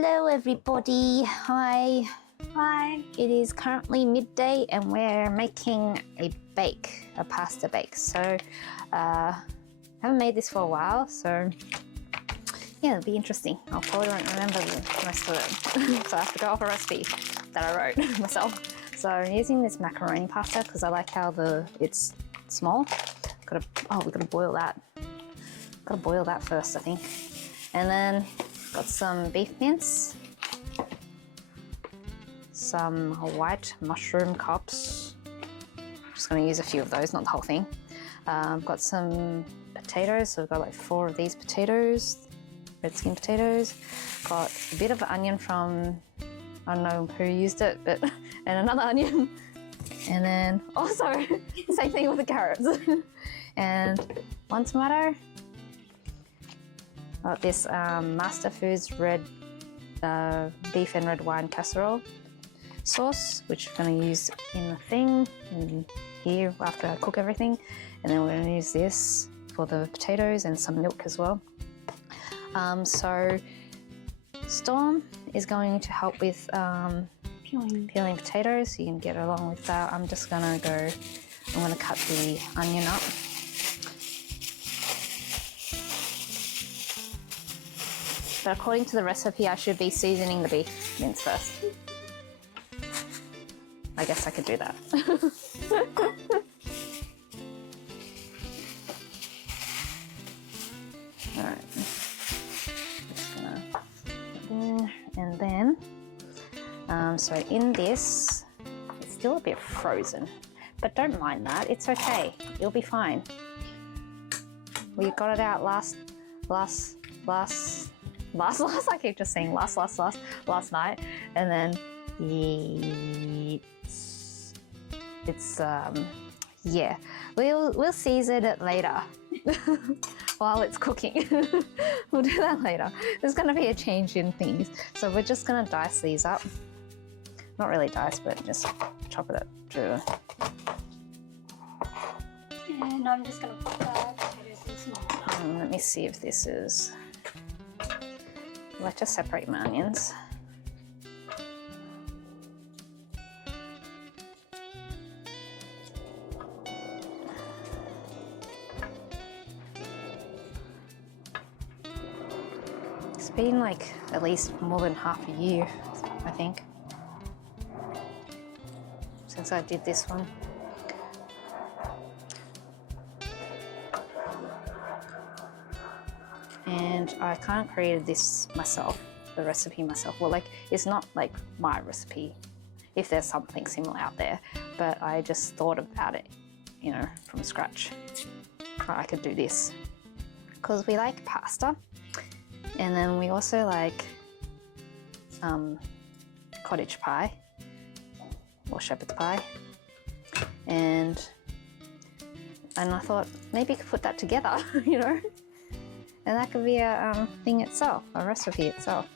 Hello everybody, hi. Hi. It is currently midday and we're making a pasta bake. So I haven't made this for a while, so yeah, it'll be interesting. I'll probably won't remember the rest of it. So I have to go off a recipe that I wrote myself. So I'm using this macaroni pasta because I like how it's small. We've got to boil that. Got to boil that first, I think. And then got some beef mince, some white mushroom cups. Just going to use a few of those, not the whole thing. I've got some potatoes, so we've got like 4 of these potatoes, red skin potatoes. Got a bit of onion from, I don't know who used it, but and another onion. And then also same thing with the carrots. And 1 tomato. Got this Master Foods red beef and red wine casserole sauce, which we're going to use in the thing in here after I cook everything. And then we're going to use this for the potatoes and some milk as well. So Storm is going to help with peeling potatoes, so you can get along with that. I'm just going to I'm going to cut the onion up. But according to the recipe, I should be seasoning the beef mince first. I guess I could do that. Alright. Just gonna put there. And then, so in this, it's still a bit frozen, but don't mind that, it's okay. You'll be fine. We got it out last, I keep just saying last night, and then yeah, we'll season it later while it's cooking. We'll do that later. There's going to be a change in things, so we're just going to dice these up. Not really dice, but just chop it up through. And I'm just going to put the potatoes in small. Let me see if this is. I like to separate my onions. It's been like at least more than half a year, I think, since I did this one. And I kind of created this myself, the recipe myself. Well, like, it's not like my recipe, if there's something similar out there, but I just thought about it, you know, from scratch. I could do this. Because we like pasta, and then we also like cottage pie, or shepherd's pie. And I thought maybe you could put that together, you know? And that could be a thing itself, a recipe itself.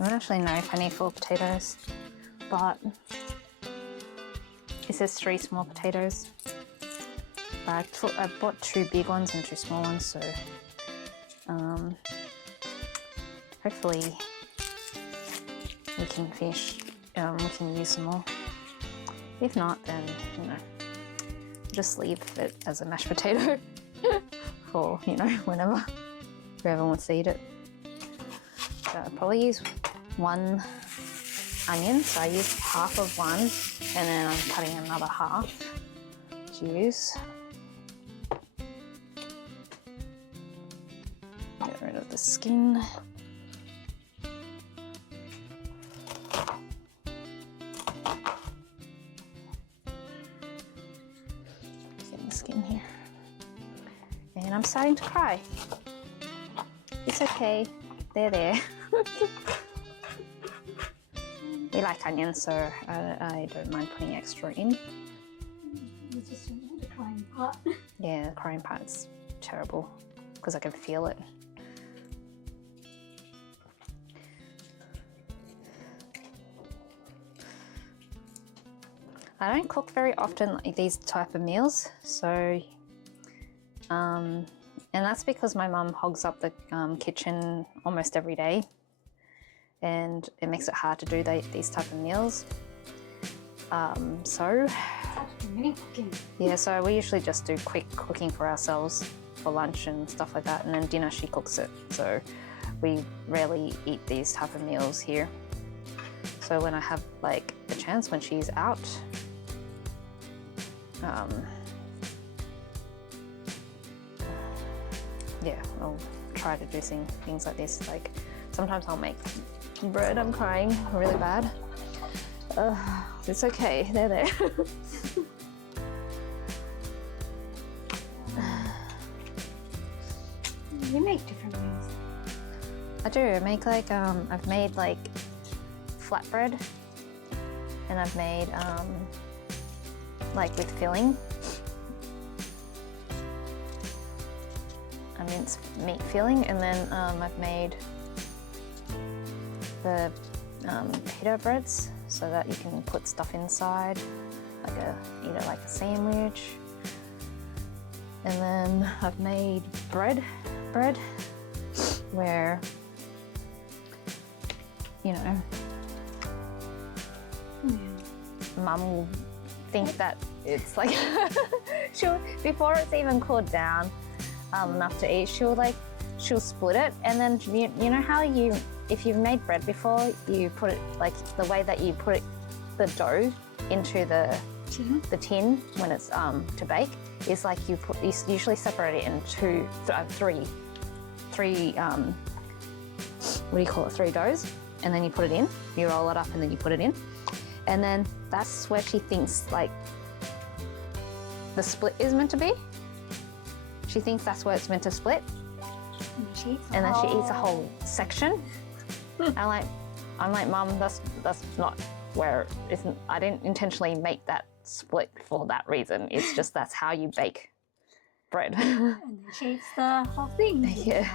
I don't actually know if I need 4 potatoes, but it says 3 small potatoes. But I bought 2 big ones and 2 small ones, so hopefully we can we can use some more. If not, then, you know, just leave it as a mashed potato for, you know, whoever wants to eat it. So I'll probably use 1 onion, so I used half of one, and then I'm cutting another half to use. Get rid of the skin. Getting the skin here. And I'm starting to cry. It's okay. they're there. We like onions, so I don't mind putting extra in. It's just the crying part. Yeah, the crying part's terrible because I can feel it. I don't cook very often like these type of meals, so and that's because my mum hogs up the kitchen almost every day, and it makes it hard to do these type of meals. So Mini cooking. yeah, so we usually just do quick cooking for ourselves for lunch and stuff like that, and then dinner she cooks it. So we rarely eat these type of meals here. So when I have like the chance when she's out, yeah, I'll try to do things like this. Like sometimes I'll make bread. I'm crying really bad. It's okay, they're there. You make different meals. I do. I make like I've made like flatbread, and I've made like with filling, a minced meat filling, and then I've made the pita breads so that you can put stuff inside, like eat it like a sandwich. And then I've made bread where, you know, Mum will think that it's like before it's even cooled down enough to eat, she'll split it, and then you know how if you've made bread before, you put it like the way that you put the dough into the tin when it's to bake is like you usually separate it into three what do you call it, 3 doughs, and then you put it in, you roll it up and then you put it in, and then that's where she thinks like the split is meant to be. She thinks that's where it's meant to split, and then she eats a whole section. I'm like, Mum, that's not where it isn't. I didn't intentionally make that split for that reason. It's just that's how you bake bread. And then she eats the whole thing. Yeah.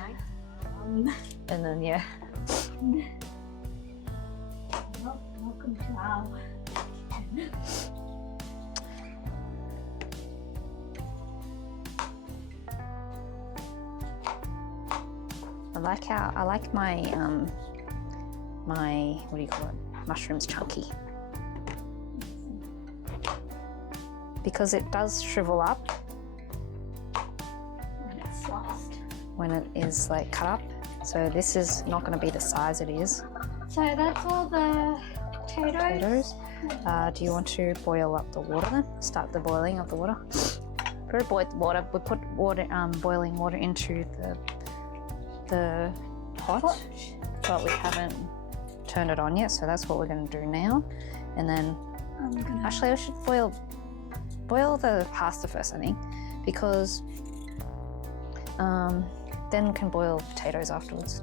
And then yeah. Welcome to our kitchen. I like my my, what do you call it, mushrooms chunky, because it does shrivel up When it's sliced. when it is like cut up. So this is not going to be the size it is. So that's all the potatoes. Do you want to boil up the water then? Start the boiling of the water. Put boiled water. We put water, boiling water into the pot, but we haven't turned it on yet. So that's what we're going to do now. And then actually, I should boil the pasta first, I think, because then we can boil potatoes afterwards.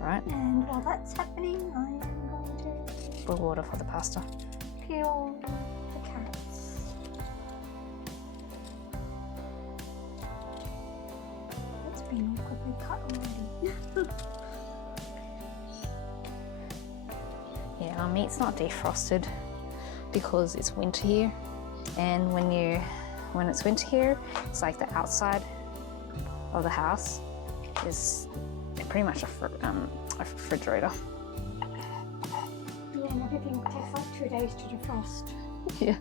Right? And while that's happening, I am going to Boil water for the pasta. peel the carrots. It's been awkwardly cut already. Yeah, our meat's not defrosted because it's winter here, and when it's winter here, it's like the outside of the house is pretty much a refrigerator. Yeah, and everything takes like 2 days to defrost. Yeah,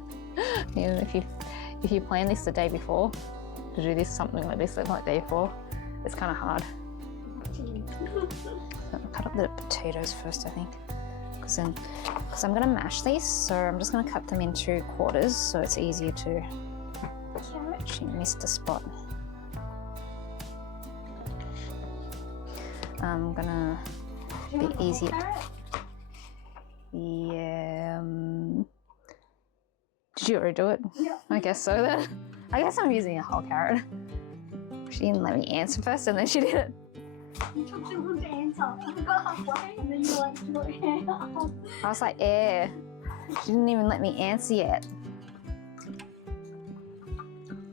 yeah. If you plan this the day before to do something like this like day before, it's kind of hard. I'll cut up the potatoes first, I think, because I'm gonna mash these, so I'm just gonna cut them into quarters so it's easier to. She missed a spot. I'm gonna be easier. Yeah. Did you already do it? Yeah. I guess so then. I guess I'm using a whole carrot. She didn't let me answer first and then she did it. You took too long to answer. I got halfway and then you like your hair up. I was like, air. She didn't even let me answer yet.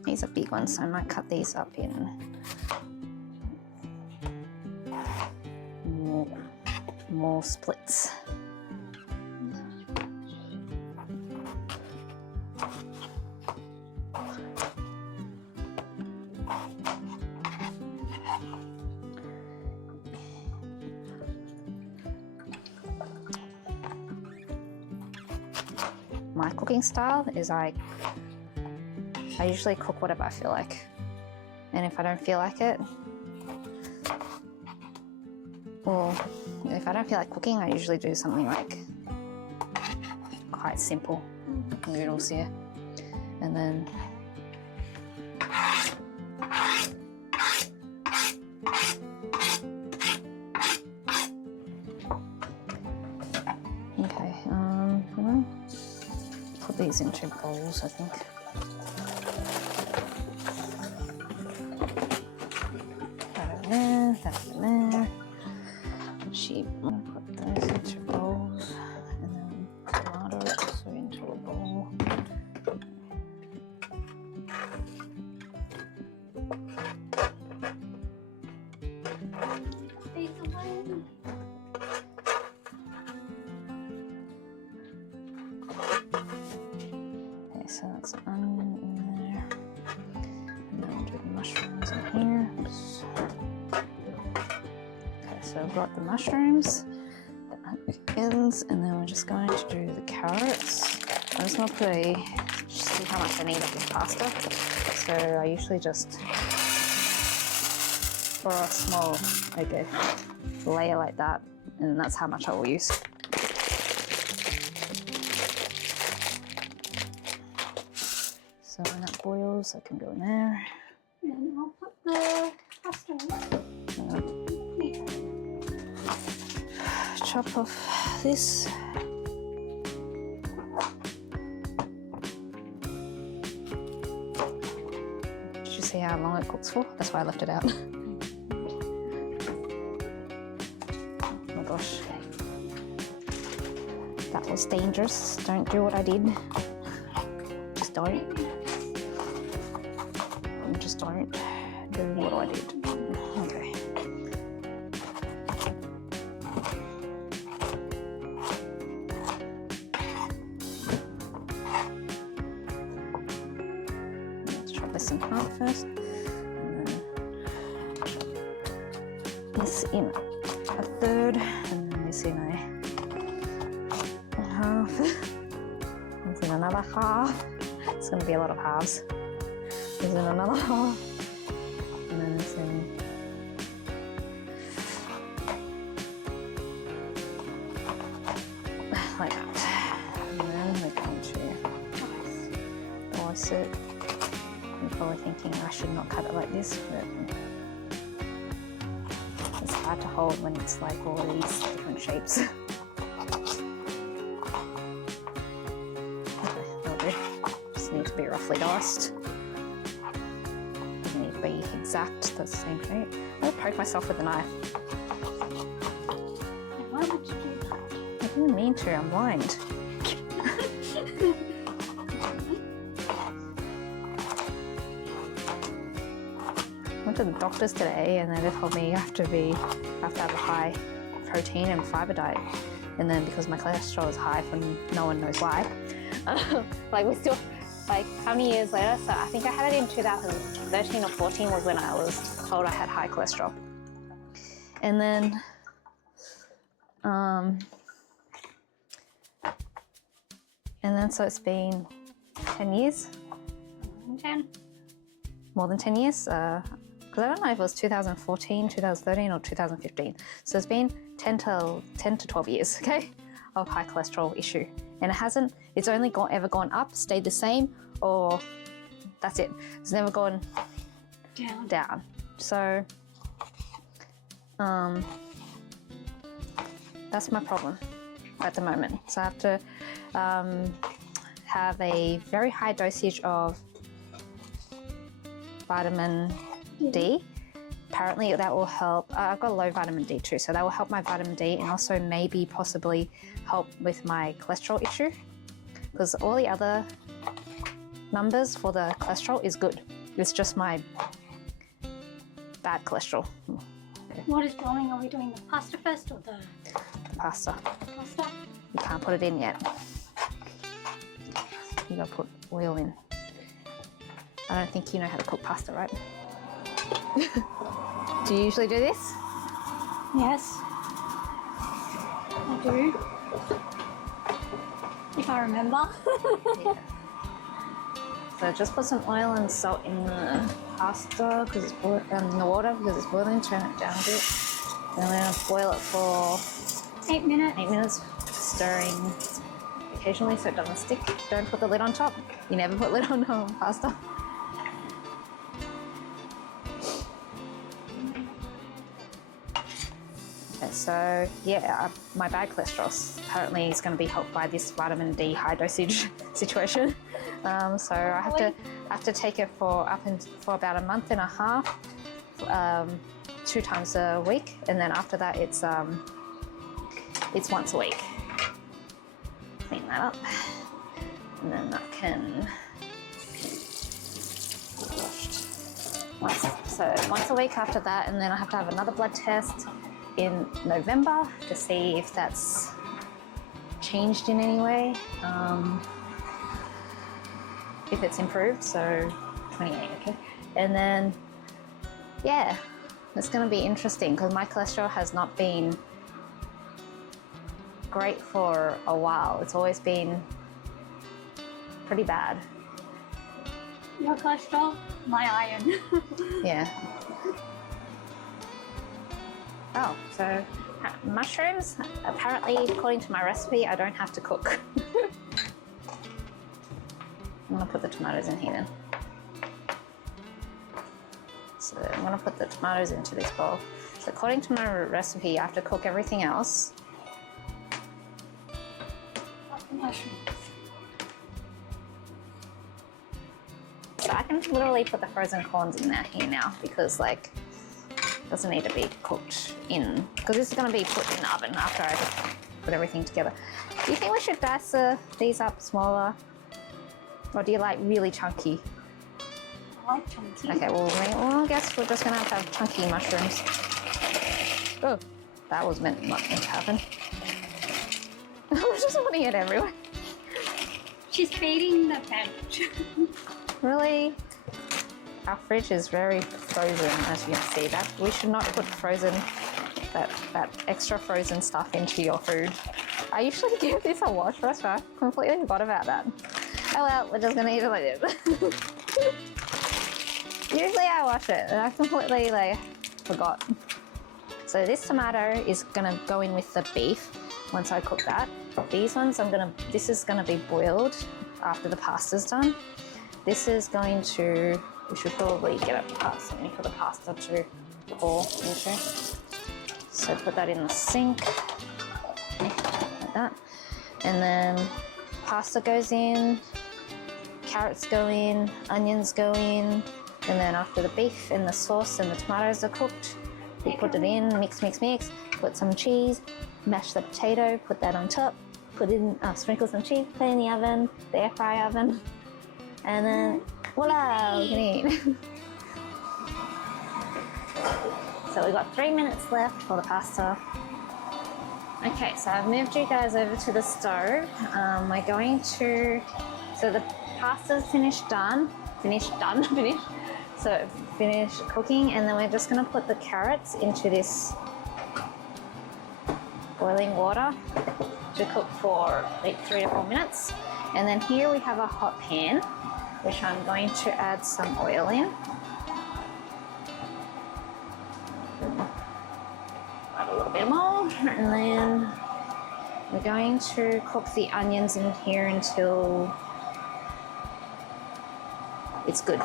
These are big ones, so I might cut these up in more splits. My cooking style is like, I usually cook whatever I feel like. And if I don't feel like it, or if I don't feel like cooking, I usually do something like quite simple, noodles here. And then okay, put these into bowls, I think. That over there. Sheep. Put those into bowls, and then tomatoes also into a bowl. Okay, so that's an onion in there, and then we'll do the mushrooms in here. Oops. So I've got the mushrooms, the onions, and then we're just going to do the carrots. I'm just going to put see how much I need of this pasta. So I usually just, for a small layer like that, and that's how much I will use. So when that boils, I can go in there. And then I'll put the pasta in. Chop off this. Did you see how long it cooks for? That's why I left it out. Oh my gosh. That was dangerous. Don't do what I did. Just don't. Just don't do what I did. Okay. This in half first, and then this in a third, and then this in a half, this in another half. It's going to be a lot of halves. This in another half, and then this in like that, and then we're going to dice it. You're probably thinking I should not cut it like this, but it's hard to hold when it's like all these different shapes. Okay, that'll do. Just need to be roughly diced. Doesn't need to be exact, the same shape. I'm going to poke myself with a knife. Why would you do that? I didn't mean to, I'm blind. I went to the doctors today and they told me I have to have a high protein and fiber diet, and then because my cholesterol is high for no one knows why, like we still, like how many years later, so I think I had it in 2013 or 14 was when I was told I had high cholesterol. And then so it's been 10 years. 10. More than 10 years. Because I don't know if it was 2014, 2013 or 2015. So it's been 10 to 12 years, okay, of high cholesterol issue. And it's only ever gone up, stayed the same, or that's it. It's never gone down. So that's my problem at the moment. So I have to have a very high dosage of vitamin D apparently that will help. I've got low vitamin D too, so that will help my vitamin D and also maybe possibly help with my cholesterol issue, because all the other numbers for the cholesterol is good. It's just my bad cholesterol. Okay. What is going? Are we doing the pasta first or the Pasta. pasta? You can't put it in yet. You gotta put oil in. I don't think you know how to cook pasta, right? Do you usually do this? Yes, I do. If I remember. Yeah. So just put some oil and salt in the pasta because it's in the water because it's boiling. Turn it down a bit. Then we're gonna boil it for 8 minutes. 8 minutes, stirring occasionally so it doesn't stick. Don't put the lid on top. You never put lid on pasta. Okay, so yeah, my bad cholesterol apparently is going to be helped by this vitamin D high dosage situation. So I have to take it for about a month and a half, 2 times a week, and then after that it's once a week. Clean that up, and then that can be washed. So once a week after that, and then I have to have another blood test in November to see if that's changed in any way. If it's improved, so 28, okay. And then, yeah, it's going to be interesting because my cholesterol has not been great for a while. It's always been pretty bad. Your cholesterol, my iron. Yeah. Oh, so mushrooms, apparently, according to my recipe, I don't have to cook. I'm gonna put the tomatoes in here then. So I'm gonna put the tomatoes into this bowl. So according to my recipe, I have to cook everything else. Mushrooms. So I can literally put the frozen corns in there here now because like it doesn't need to be cooked in, because this is gonna be put in the oven after I put everything together. Do you think we should dice these up smaller? Or do you like really chunky? I like chunky. Okay, well, I guess we're just gonna have chunky mushrooms. Oh, that was not meant to happen. I was just putting it everywhere. She's feeding the sandwich. Really? Our fridge is very frozen, as you can see. That we should not put that extra frozen stuff into your food. I usually give this a wash, so I completely forgot about that. Oh well, we're just gonna eat it like this. Usually I wash it, and I completely forgot. So this tomato is gonna go in with the beef once I cook that. These ones this is gonna be boiled after the pasta's done. This is going to, we should probably get something for the pasta to pour into. So put that in the sink, like that. And then pasta goes in, carrots go in, onions go in, and then after the beef and the sauce and the tomatoes are cooked, we put it in, mix, put some cheese, mash the potato, put that on top, put in, sprinkle some cheese, put it in the oven, the air fry oven, and then voila, we can eat. So we've got 3 minutes left for the pasta. Okay, so I've moved you guys over to the stove. We're going to, so the pasta's finished. So finish cooking, and then we're just gonna put the carrots into this boiling water to cook for like 3 to 4 minutes. And then here we have a hot pan, which I'm going to add some oil in. Add a little bit more, and then we're going to cook the onions in here until it's good.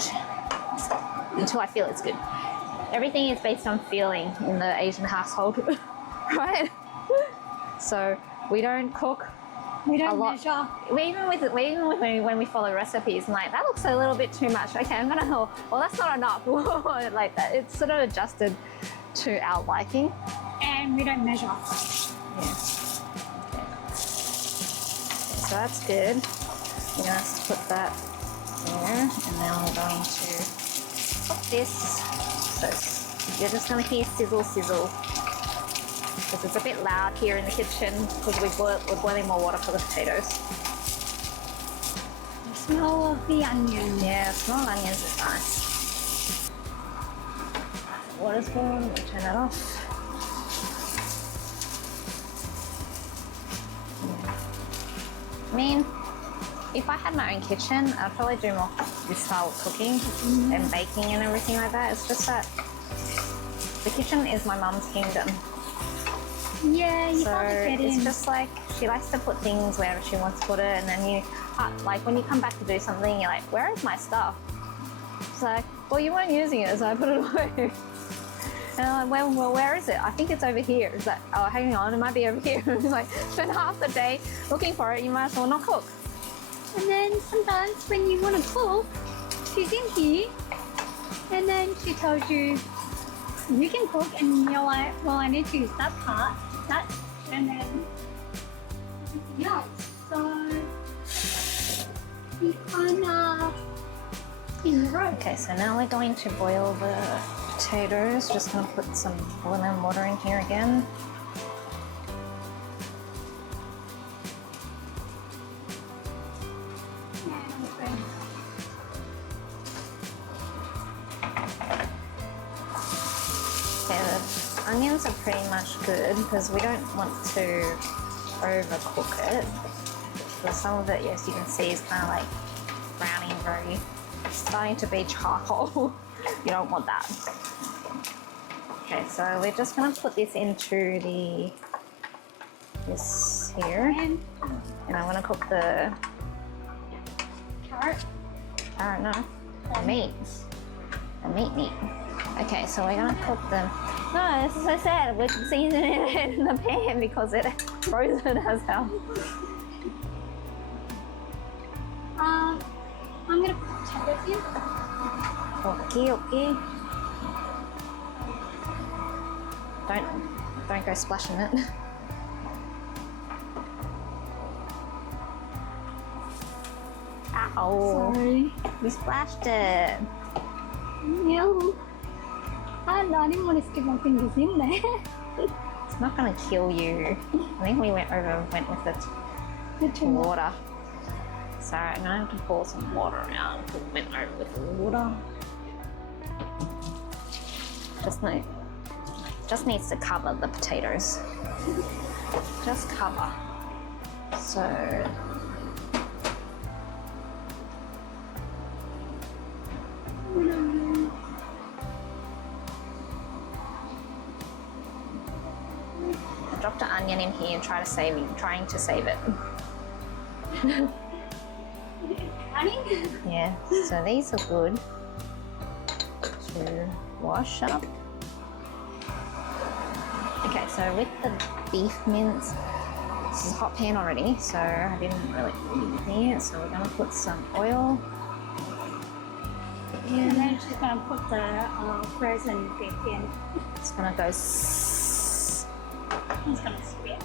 Until I feel it's good. Everything is based on feeling in the Asian household, right? So we don't cook We a don't lot. measure. When we follow recipes, I'm like, that looks a little bit too much. Okay, I'm gonna, well, that's not enough. Like that. It's sort of adjusted to our liking. And we don't measure. Yeah. Okay. So that's good. We're gonna put that there, and then we're going to put this. So you're just gonna hear sizzle, sizzle. Because it's a bit loud here in the kitchen because we're boiling more water for the potatoes. The smell of the onion. Yeah, small onions is nice. Water's boiling, we'll turn that off. I mean, if I had my own kitchen, I'd probably do more this style of cooking and baking and everything like that. It's just that the kitchen is my mum's kingdom. Yeah, you So can't get it's in. just like she likes to put things wherever she wants to put it, and then you like when you come back to do something, you're like, where is my stuff? It's like, well, you weren't using it, so I put it away. And I'm like, well, where is it? I think it's over here. It's like, oh, hang on, it might be over here. It's like, spend half the day looking for it, you might as well not cook. And then sometimes when you want to cook, she's in here, and then she tells you, you can cook, and you're like, well, I need to use that part, that, and then, yeah, so you kind of in the road. Okay, so now we're going to boil the potatoes. Just gonna put some boiling water in here again. Okay, the onions are pretty much good because we don't want to overcook it. Because some of it, yes, you can see is kind of like browning, very starting to be charcoal. You don't want that. Okay, so we're just gonna put this into this here, and I want to cook the Carrot. no, the meat. The meat. Okay, so we're gonna cook them. No, this is so sad. We're seasoning it in the pan because it's frozen as hell. I'm gonna put potatoes in. Okay. Don't go splashing it. Ow! Sorry. We splashed it. No. I didn't want to stick my fingers in there. It's not gonna kill you. I think we went with the Good to know. water. So I'm gonna have to pour some water out. Went over with the water. Just needs to cover the potatoes. Just cover. So I dropped an onion in here and trying to save it. Honey? Yeah, so these are good to wash up. Okay, so with the beef mince, this is a hot pan already, so I didn't really put anything in, so we're gonna put some oil. And then she's gonna put the frozen beef in. It's gonna go He's gonna spit.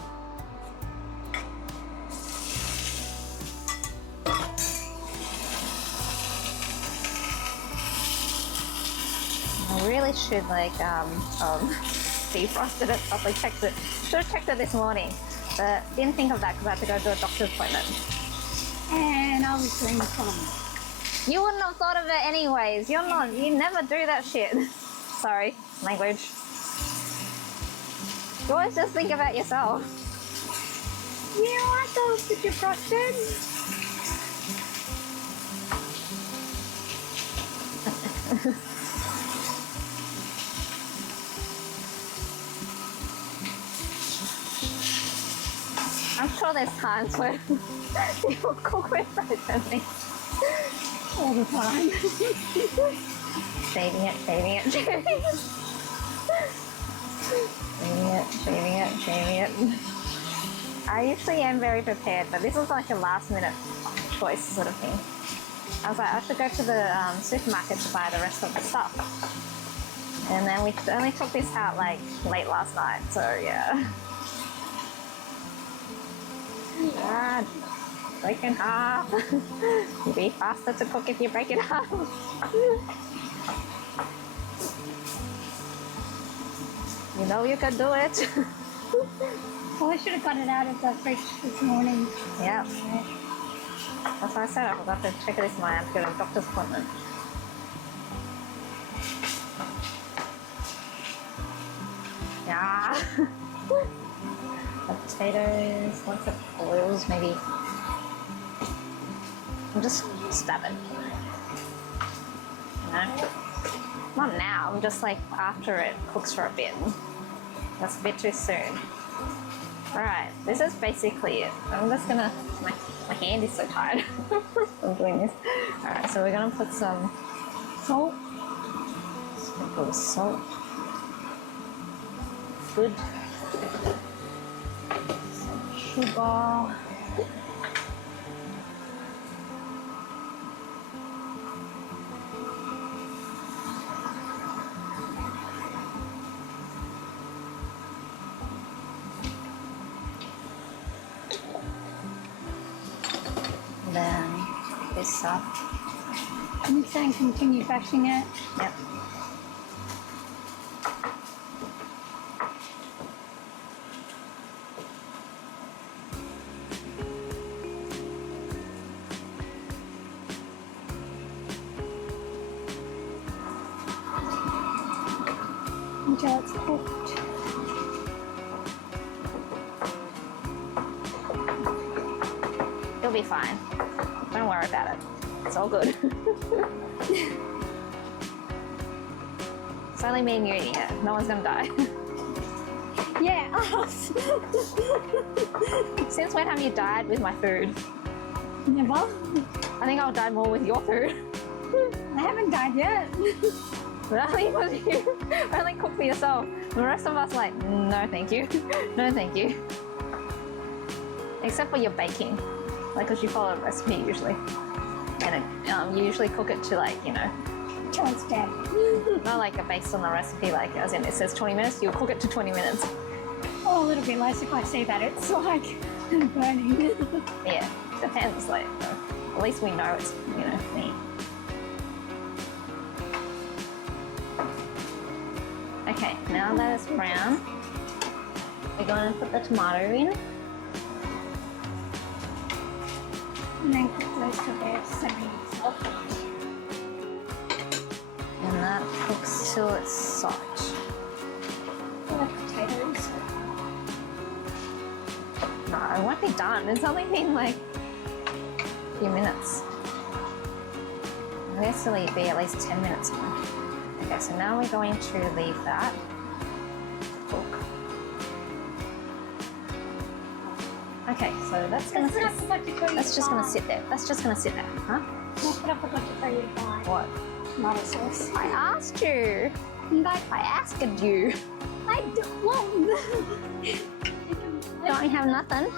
I really should defrosted it properly, checked it. Should have checked it this morning, but didn't think of that because I had to go to a doctor's appointment. And I was doing fun. You wouldn't have thought of it anyways. You never do that shit. Sorry, language. You always just think about yourself. Yeah, I thought it was defrosted. I'm sure there's times where people cook with frozen meat. All the time. Shaving it. Shaving it. I usually am very prepared, but this was like a last minute choice sort of thing. I was like, I have to go to the supermarket to buy the rest of the stuff. And then we only took this out like late last night, so yeah. Ah, break in half. You'll be faster to cook if you break it up. You know you can do it. Well, I should have got it out of the fridge this morning. Yeah. That's why I said I forgot to check this morning. I have to go to a doctor's appointment. Yeah. Potatoes, once it boils, maybe. I'll just stab it. No. Not now, I'm just like after it cooks for a bit. That's a bit too soon. Right, this is basically it. I'm just gonna, my hand is so tired from doing this. Alright, so we're gonna put some salt. Sprinkle of salt. Good. Some sugar. Then this up. And you're saying continue bashing it? Yep. Until it's cooked. You'll be fine. Don't worry about it. It's all good. It's only me and you eating it. No one's gonna die. Yeah, us. Since when have you died with my food? Never. I think I'll die more with your food. I haven't died yet. But only because you only cook for yourself. The rest of us like, no thank you. No thank you. Except for your baking. Like, because you follow a recipe usually. And it, you usually cook it to like, you know. Till it's dead. Not like based on the recipe, like as in it says 20 minutes, you'll cook it to 20 minutes. Or a little bit less if I see that it's like burning. Yeah, depends. Like, at least we know it's, you know, meat. Okay, now that it's brown, we're going to put the tomato in. And then cook those till they're 7 minutes off. And that cooks till it's soft. I like potatoes. No, it won't be done. It's only been like a few minutes. It has to be at least 10 minutes more. Okay, so now we're going to leave that cook. Okay, so that's gonna sit. That's just gonna sit there. That's just gonna sit there, huh? That's what I forgot to tell you to buy. What? Tomato sauce. I asked you. But I asked you. I don't want. Don't you have nothing?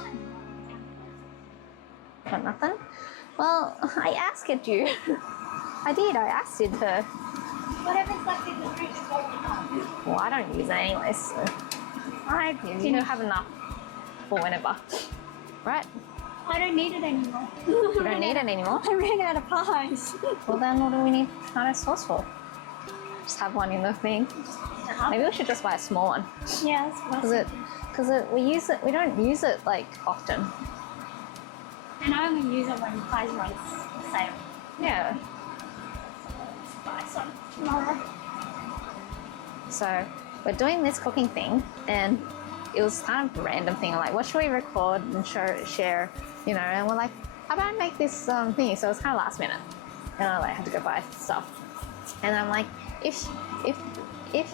Got nothing? Well, I asked you. I did. I asked you to. Whatever's left in the fridge is all we have. Well, I don't use it anyway, so I you don't have enough for whenever, right? I don't need it anymore. You don't need it anymore. I ran out of pies. Well, then what do we need tomato sauce for? Just have one in the thing. Maybe we should just buy a small one. Yeah, that's what I was Because we don't use it like often. And I only use it when pies are on sale. Yeah. Buy some tomorrow. So we're doing this cooking thing, and it was kind of a random thing. I'm like, what should we record and share, you know? And we're like, how about I make this thing? So it was kind of last minute, and I like had to go buy stuff. And I'm like, if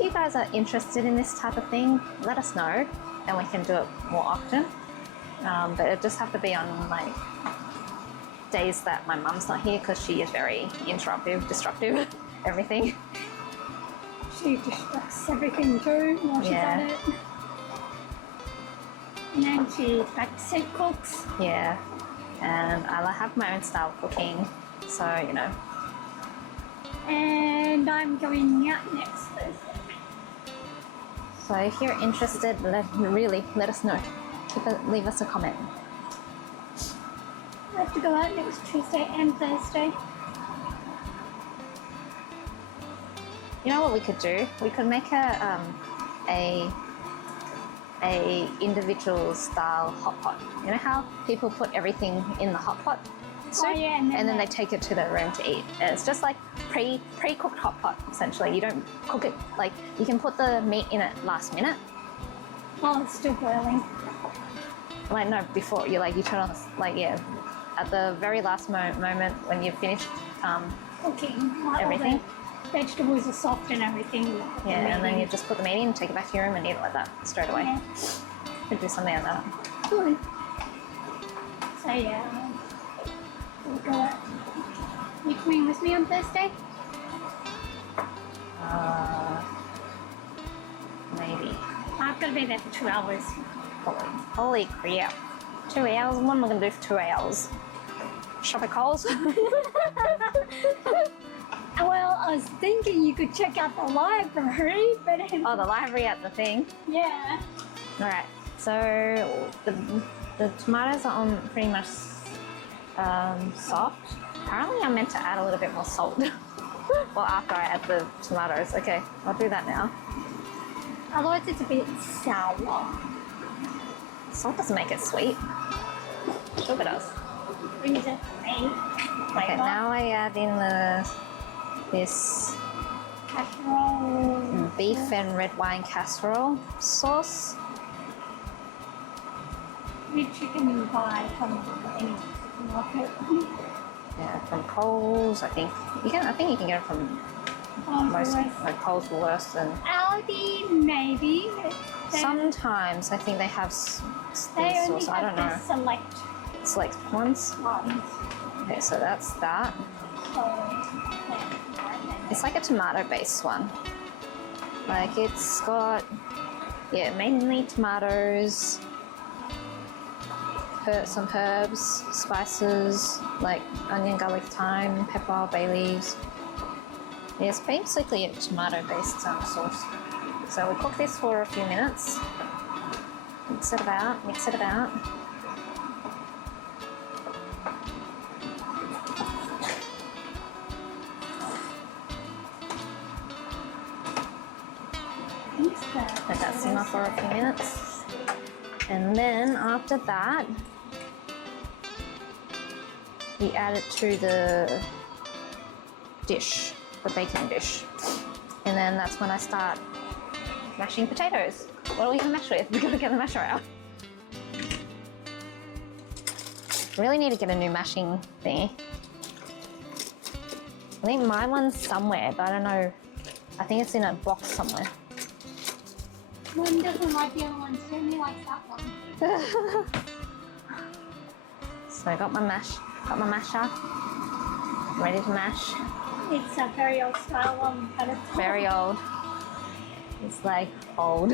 you guys are interested in this type of thing, let us know, and we can do it more often. But it just have to be on like days that my mum's not here, because she is very destructive, everything. She distracts everything too while she's Yeah. at it. And then she backseat cooks. Yeah, and I have my own style of cooking, so you know. And I'm going out next Thursday. So if you're interested, let us know. Leave us a comment. I have to go out next Tuesday and Thursday. You know what we could do? We could make a individual style hot pot. You know how people put everything in the hot pot soup, Oh, yeah, and then they take it to their room to eat. And it's just like pre-cooked hot pot essentially. You don't cook it, like you can put the meat in it last minute. Oh, it's still boiling. Like no, before you turn on at the very last moment when you've finished Cooking. Like everything. All the vegetables are soft and everything. Yeah, and then you just put the meat in, take it back to your room and eat it like that straight away. Yeah. Could do something like that. Good. So yeah, we'll go out. You coming with me on Thursday? Maybe. I've got to be there for 2 hours. Holy crap. 2 hours? What am I going to do for 2 hours? Shop at Coles? Well, I was thinking you could check out the library, but Oh, the library at the thing. yeah. Alright, so the tomatoes are on pretty much soft. Apparently I'm meant to add a little bit more salt. Well, after I add the tomatoes. Okay, I'll do that now. Otherwise it's a bit sour. Salt doesn't make it sweet. Sugar does. Brings it Okay, flavor. now I add in this Casserole. beef and red wine casserole sauce. Which you can buy from any supermarket. Yeah, from Coles, I think. I think you can get it from most, like Coles, Woolworths, and Aldi, maybe. sometimes I think they have They these only sauce. I don't know. have the select Select ones. ones. Okay, so that's that. So, yeah. It's like a tomato-based one. Like it's got, yeah, mainly tomatoes, some herbs, spices like onion, garlic, thyme, pepper, bay leaves. Yeah, it's basically a tomato-based sauce. So we cook this for a few minutes. Mix it about. Let that simmer for a few minutes. And then after that, we add it to the dish, the baking dish. And then that's when I start mashing potatoes. What are we gonna mash with? We're gonna get the masher out. Really need to get a new mashing thingy. I think my one's somewhere, but I don't know. I think it's in a box somewhere. One doesn't like the other one, certainly likes that one. So I got my masher, ready to mash. It's a very old style one, but it's Very old. It's like old.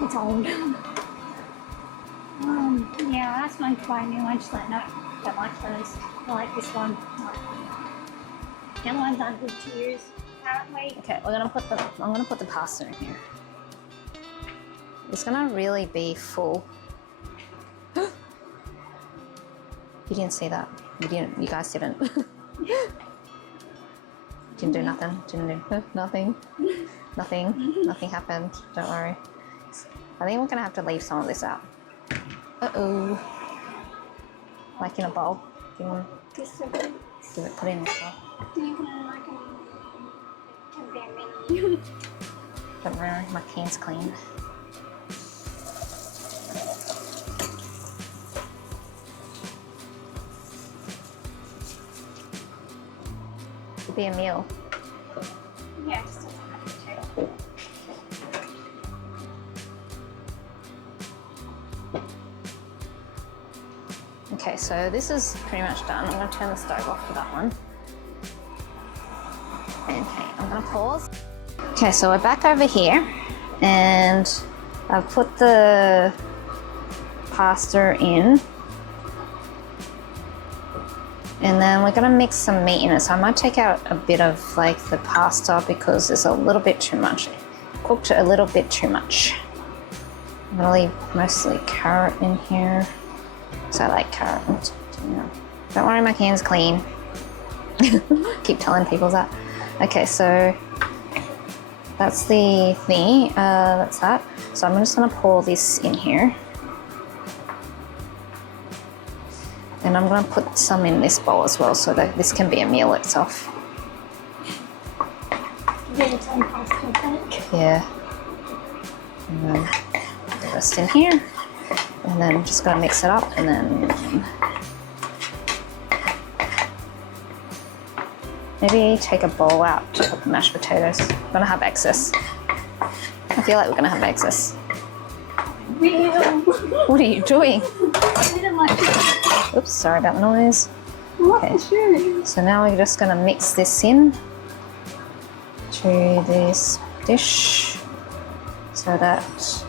It's old. Yeah, I asked mine to buy a new one. She's like, no, don't like those. I like this one. The other ones aren't good to use, apparently. Okay, I'm gonna put the pasta in here. It's gonna really be full. You didn't see that. You guys didn't. Didn't do nothing. Nothing. Nothing happened. Don't worry. I think we're gonna have to leave some of this out. Uh-oh. Like in a bowl. Do you want Just a bit. to put it in this bowl? Don't worry, my pan's clean. It'll be a meal. Yeah, just a potato. Okay, so this is pretty much done. I'm going to turn the stove off for that one. Okay, I'm going to pause. Okay, so we're back over here, and I've put the pasta in. And then we're gonna mix some meat in it. So I might take out a bit of like the pasta because there's a little bit too much. Cooked a little bit too much. I'm gonna leave mostly carrot in here. So I like carrot. Yeah. Don't worry, my can's clean. Keep telling people that. Okay, so that's the thing. That's that. So I'm just gonna pour this in here. And I'm going to put some in this bowl as well so that this can be a meal itself. Yeah. And then the rest in here. And then I'm just going to mix it up and then maybe take a bowl out to put the mashed potatoes. I'm going to have excess. I feel like we're going to have excess. What are you doing? Oops, sorry about the noise. Okay, so now we're just going to mix this in to this dish so that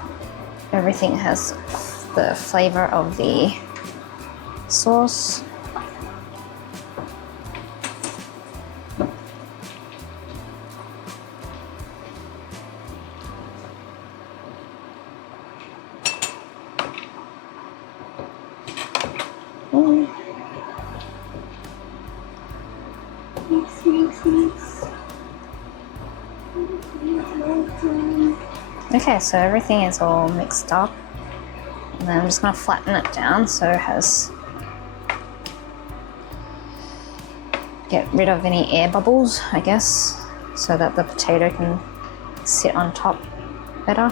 everything has the flavor of the sauce. Okay, so everything is all mixed up, and then I'm just going to flatten it down so it has, get rid of any air bubbles, I guess, so that the potato can sit on top better.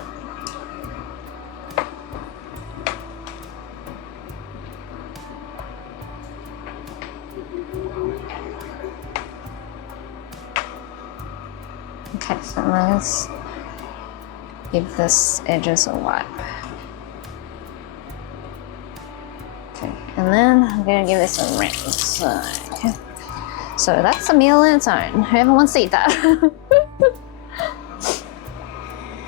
Okay, so let's give this edges a wipe. Okay, and then I'm going to give this a rinse. Okay. So that's a meal in its own. Whoever wants to eat that.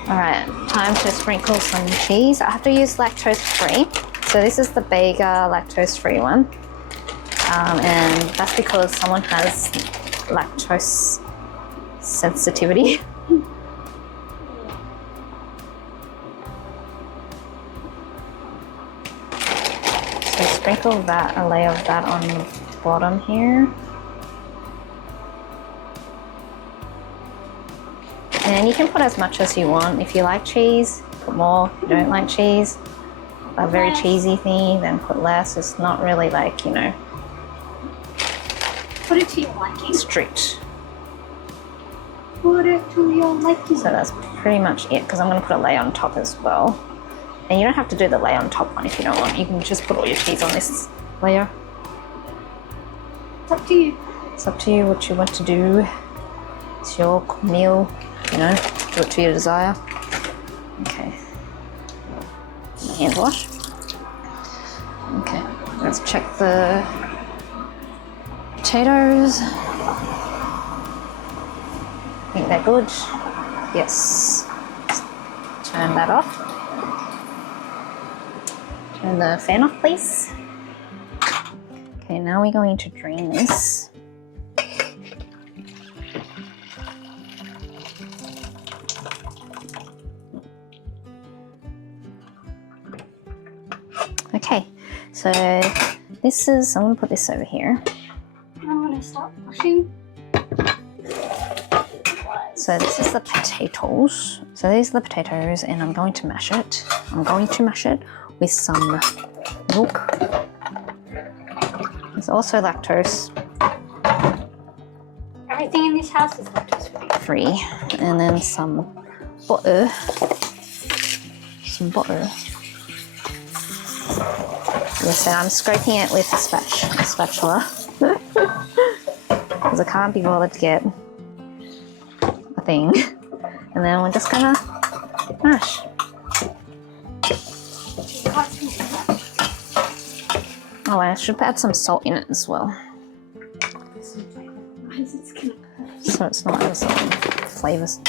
Alright, time to sprinkle some cheese. I have to use lactose free. So this is the Bega lactose free one. And that's because someone has lactose sensitivity. So sprinkle that, a layer of that on the bottom here. And you can put as much as you want. If you like cheese, put more. If you don't like cheese, a very cheesy thing, then put less. It's not really like, you know, put it to your liking. Strict. Put it to your liking. So that's pretty much it, because I'm going to put a layer on top as well. And you don't have to do the layer on top one if you don't want. You can just put all your cheese on this layer. It's up to you. It's up to you what you want to do. It's your meal, you know, do it to your desire. Okay. Hand wash. Okay, let's check the potatoes. I think they're good. Yes. Turn that off. Turn the fan off, please. Okay, now we're going to drain this. Okay, so this is, I'm going to put this over here. I'm going to start washing. So this is the potatoes. So these are the potatoes, and I'm going to mash it. I'm going to mash it with some milk. There's also lactose. Everything in this house is lactose free. And then some butter. Some butter. Yes, and I'm scraping it with a spatula. Because I can't be bothered to get a thing. And then we're just gonna mash. Oh, I should add some salt in it as well. So it's not as flavors.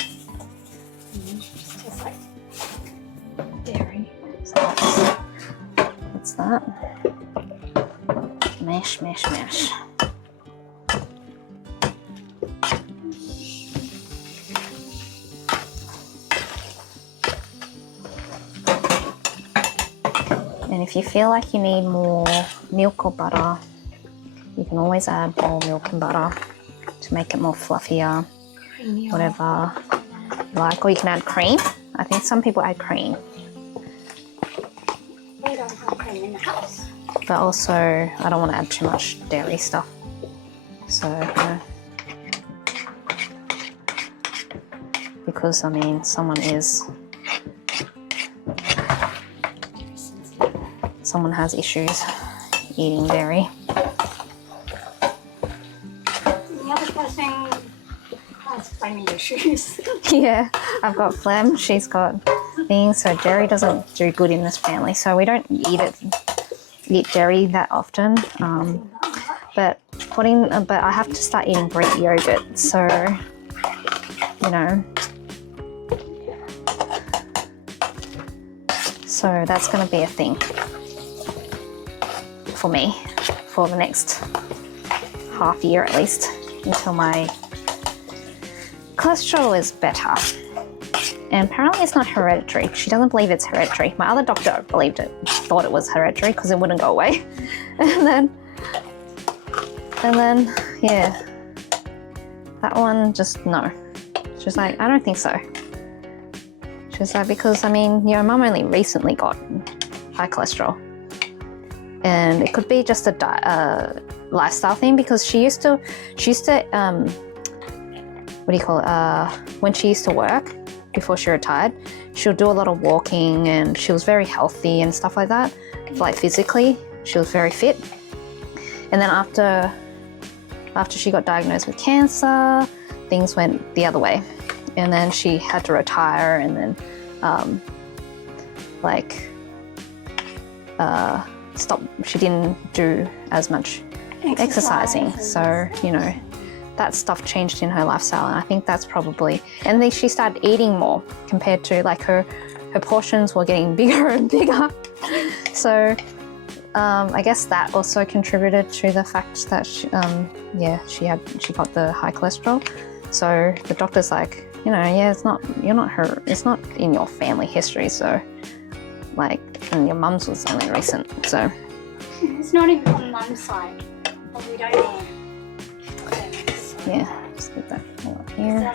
that. Mash, mash, mash. And if you feel like you need more milk or butter, you can always add more milk and butter to make it more fluffier, whatever you like. Or you can add cream. I think some people add cream. We don't have cream in the house. But also, I don't want to add too much dairy stuff. So, because I mean, someone has issues eating dairy. The other person has phlegmy issues. Yeah, I've got phlegm, she's got things, so dairy doesn't do good in this family. So we don't eat dairy that often. But I have to start eating Greek yogurt, so you know. So that's going to be a thing for me for the next half year at least, until my cholesterol is better. And apparently it's not hereditary. She doesn't believe it's hereditary. My other doctor thought it was hereditary because it wouldn't go away. and then yeah, that one just no. She's like, I don't think so. She's like, because I mean, your mum only recently got high cholesterol, and it could be just a lifestyle thing, because she used to what do you call it? When she used to work before she retired, she'll do a lot of walking, and she was very healthy and stuff like that. Like physically, she was very fit. And then after she got diagnosed with cancer, things went the other way, and then she had to retire, and then stop. She didn't do as much exercising, so you know, that stuff changed in her lifestyle, and I think that's probably. And then she started eating more compared to, like, her portions were getting bigger and bigger. So I guess that also contributed to the fact that she got the high cholesterol. So the doctor's like, you know, yeah, it's not in your family history, so like, and your mum's was only recent, so it's not even on mum's side, but we don't know. Yeah, just get that all up here.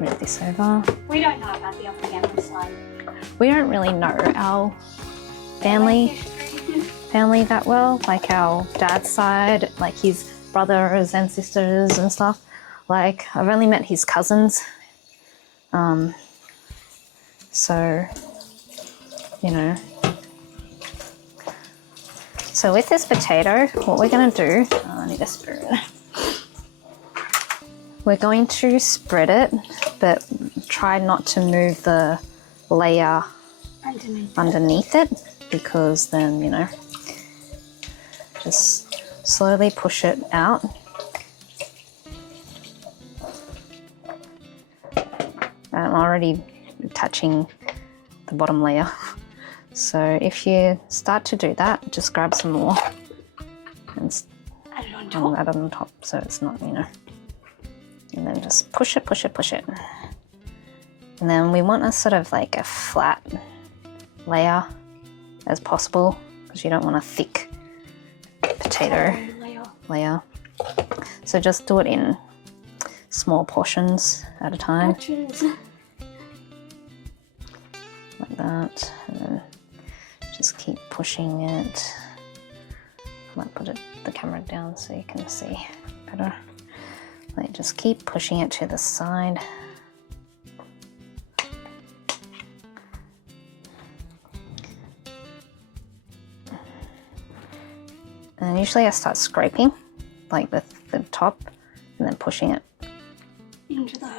Move this over. We don't know about the other family side. We don't really know our family that well, like our dad's side, like his brothers and sisters and stuff. Like, I've only met his cousins. So, you know. So with this potato, what we're going to do, I need a spoon. We're going to spread it, but try not to move the layer underneath it, because then, you know, just slowly push it out. I'm already touching the bottom layer. So if you start to do that, just grab some more and add it on top. Add it on top, so it's not, you know. And then just push it, push it, push it. And then we want a sort of like a flat layer as possible, because you don't want a thick potato layer. So just do it in small portions at a time. Like that. And then just keep pushing it. I might put the camera down so you can see better. Like, just keep pushing it to the side. And usually I start scraping, like the top, and then pushing it into the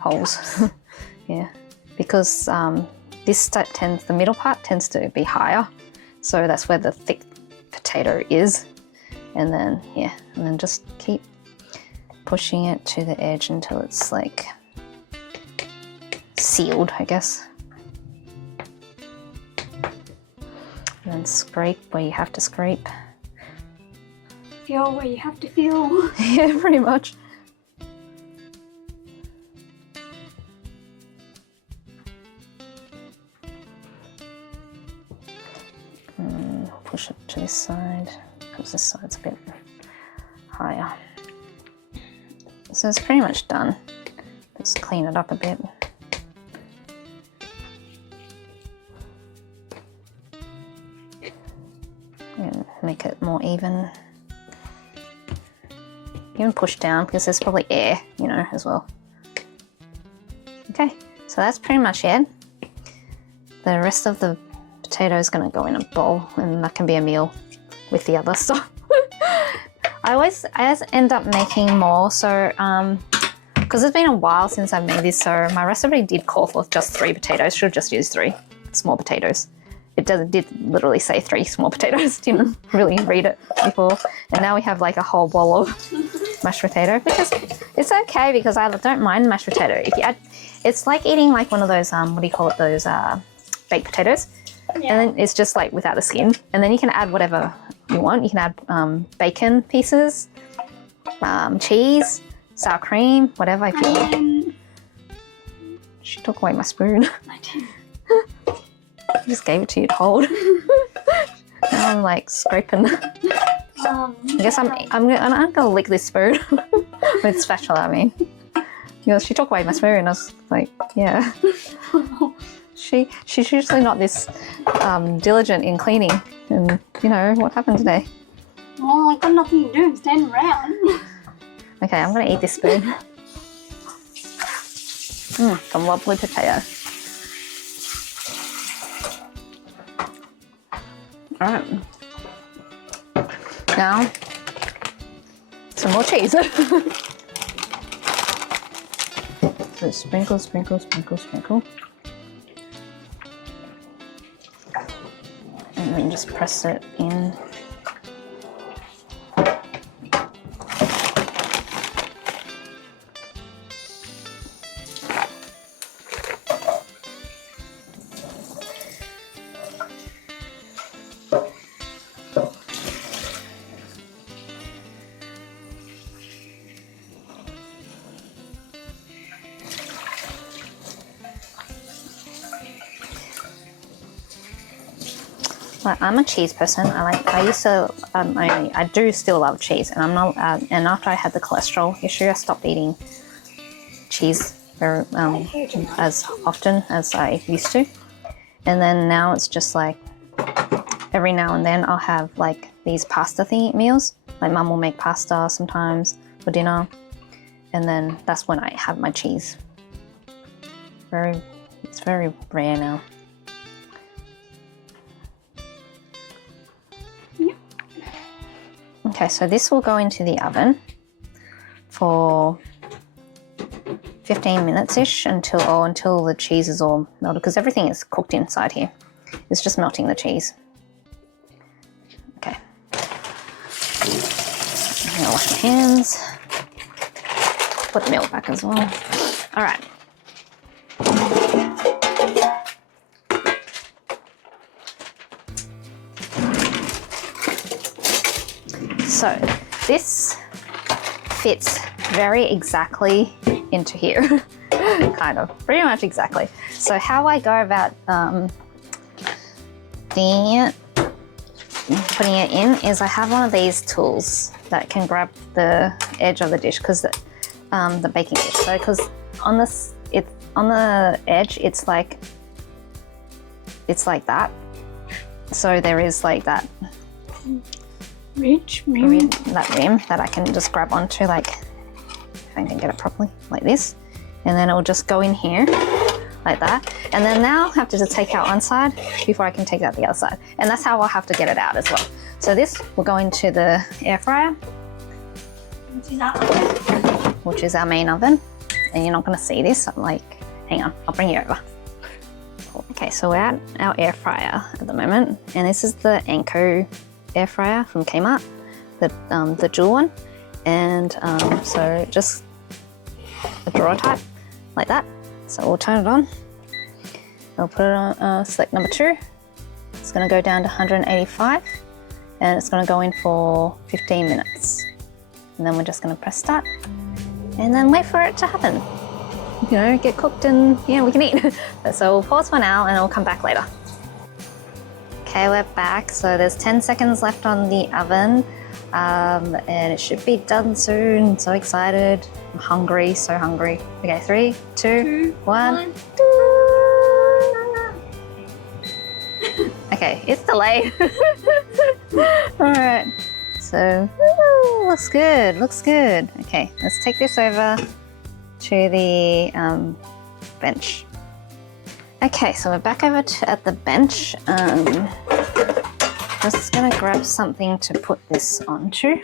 holes. Yeah, because the middle part tends to be higher, so that's where the thick potato is. And then, yeah, and then just keep pushing it to the edge until it's like sealed, I guess. And And scrape where you have to scrape. Feel where you have to feel. Yeah, pretty much. Push it to this side because this side's a bit higher. So it's pretty much done. Let's clean it up a bit. And make it more even. Even push down because there's probably air, you know, as well. Okay, so that's pretty much it. The rest of the potato is going to go in a bowl, and that can be a meal with the other stuff. I always end up making more, so because it's been a while since I've made this, so my recipe did call for just 3 potatoes. Should have just used 3 small potatoes. It did literally say 3 small potatoes. Didn't really read it before, and now we have like a whole bowl of mashed potato, which is it's okay because I don't mind mashed potato. If you add, it's like eating like one of those what do you call it? Those baked potatoes. Yeah. And then it's just like without the skin, and then you can add whatever you want. You can add bacon pieces, cheese, sour cream, whatever. I feel. She took away my spoon. I did. I just gave it to you to hold. Now I'm like scraping. I guess I'm gonna lick this spoon with spatula. I mean, because she took away my spoon. I was like, yeah. She's usually not this diligent in cleaning, and you know what happened today. Well, I got nothing to do. I'm standing around. Okay, I'm gonna eat this spoon. Some lovely potato. All right. Now, some more cheese. So sprinkle, sprinkle, sprinkle, sprinkle. And then just press it in. Well, I'm a cheese person. I do still love cheese, and I'm not. And after I had the cholesterol issue, I stopped eating cheese very as often as I used to. And then now it's just like every now and then I'll have like these pasta meals. Like Mum will make pasta sometimes for dinner, and then that's when I have my cheese. It's very rare now. Okay, so this will go into the oven for 15 minutes-ish until the cheese is all melted, because everything is cooked inside here. It's just melting the cheese. Okay. I'm gonna wash my hands. Put the milk back as well. All right. So this fits very exactly into here, kind of, pretty much exactly. So how I go about putting it in is I have one of these tools that can grab the edge of the dish, because the baking dish. So because on the edge, it's like that. So there is like that. That rim that I can just grab onto, like, if I can get it properly, like this, and then it will just go in here like that. And then now I have to just take out one side before I can take out the other side, and that's how I'll have to get it out as well. So this will go into the air fryer, which is our main oven, and you're not going to see this. I'm like, hang on, I'll bring you over. Okay, so we're at our air fryer at the moment, and this is the Anko air fryer from Kmart, the dual one, and so just a drawer type like that. So we'll turn it on. I'll put it on select number 2. It's going to go down to 185 and it's going to go in for 15 minutes. And then we're just going to press start and then wait for it to happen. You know, get cooked and yeah, we can eat. So we'll pause for now and I'll come back later. Okay, we're back. So there's 10 seconds left on the oven and it should be done soon. So excited. I'm hungry, so hungry. Okay, 3, 2, 1. Okay, it's delayed. All right, so looks good, looks good. Okay, let's take this over to the bench. Okay, so we're back over at the bench. I'm just gonna grab something to put this onto.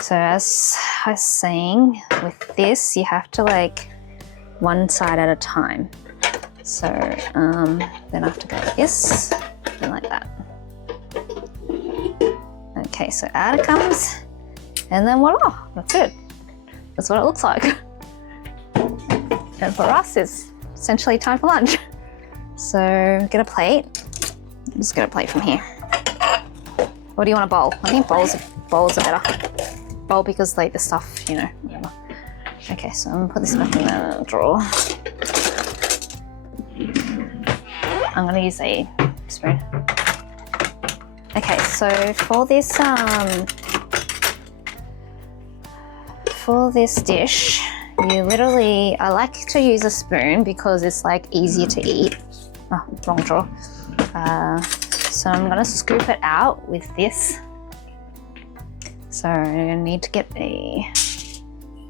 So as I was saying, with this, you have to like one side at a time. So then I have to go like this, and like that. Okay, so out it comes, and then voila, that's it. That's what it looks like. And for us, it's essentially time for lunch. So get a plate. Just get a plate from here. Or do you want a bowl? I think bowls are better. Bowl because like the stuff, you know, whatever. Okay, so I'm gonna put this back in the drawer. I'm gonna use a spoon. Okay, so for this dish, you literally, I like to use a spoon because it's like easier to eat. Oh, wrong drawer. So I'm gonna scoop it out with this. So I need to get a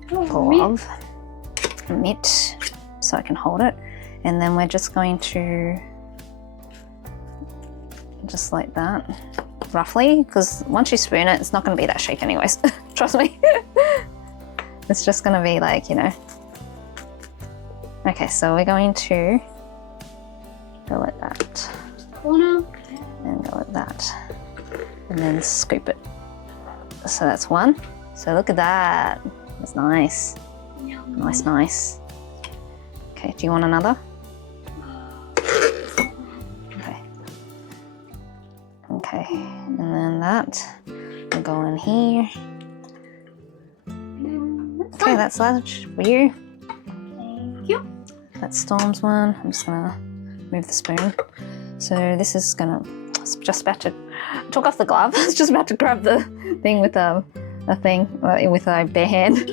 glove, a mitt, so I can hold it. And then we're just going to, just like that, roughly, because once you spoon it, it's not going to be that shape anyways. Trust me. It's just going to be like, you know. Okay, so we're going to go like that. Corner. And go like that. And then scoop it. So that's one. So look at that. That's nice. Yum. Nice, nice. Okay, do you want another? Okay, and then that will go in here. Okay, that's lunch for you. Thank you. That's Storm's one. I'm just gonna move the spoon. So this is gonna, it's just about to, I took off the glove. I was just about to grab the thing with a thing with a bare hand.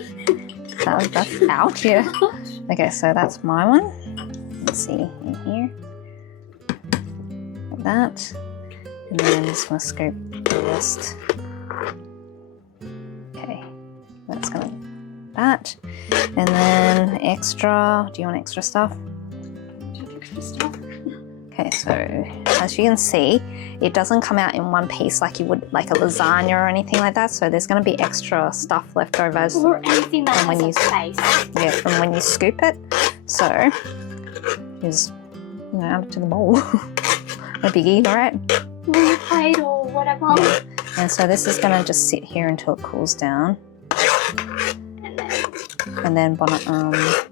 That's out, yeah. Okay, so that's my one. Let's see in here. Like that. And then I'm just going to scoop the rest. Okay, that's going to that. And then extra, do you want extra stuff? Extra stuff. Okay, so as you can see, it doesn't come out in one piece like you would like a lasagna or anything like that. So there's going to be extra stuff left over Or anything that has a face. Yeah, from when you scoop it. So just, you know, add it to the bowl. No biggie, all right? Or your plate or whatever. Yeah. And so this is going to just sit here until it cools down. And then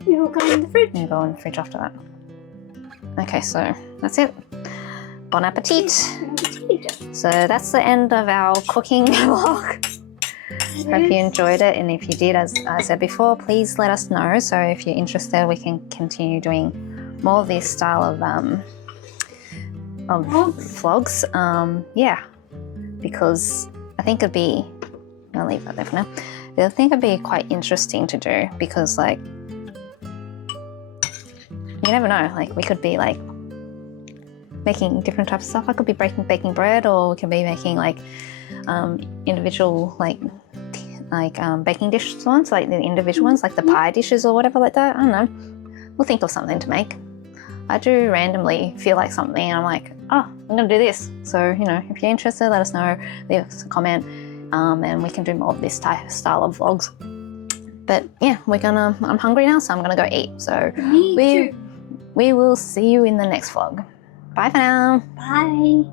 You'll go in the fridge. You go in the fridge after that. Okay, so that's it. Bon appetit. So that's the end of our cooking vlog. Hope you enjoyed it, and if you did, as I said before, please let us know. So if you're interested, we can continue doing more of this style of vlogs. Yeah, because I think it'd be, I'll leave that there for now. I think it'd be quite interesting to do because, like, you never know. Like, we could be like making different types of stuff. I could be baking bread, or we could be making like individual baking dishes ones, like the individual ones, like the pie dishes or whatever like that. I don't know. We'll think of something to make. I do randomly feel like something and I'm like, oh, I'm gonna do this. So, you know, if you're interested, let us know, leave us a comment, and we can do more of this style of vlogs. But yeah, I'm hungry now, so I'm gonna go eat. So we will see you in the next vlog. Bye for now. Bye.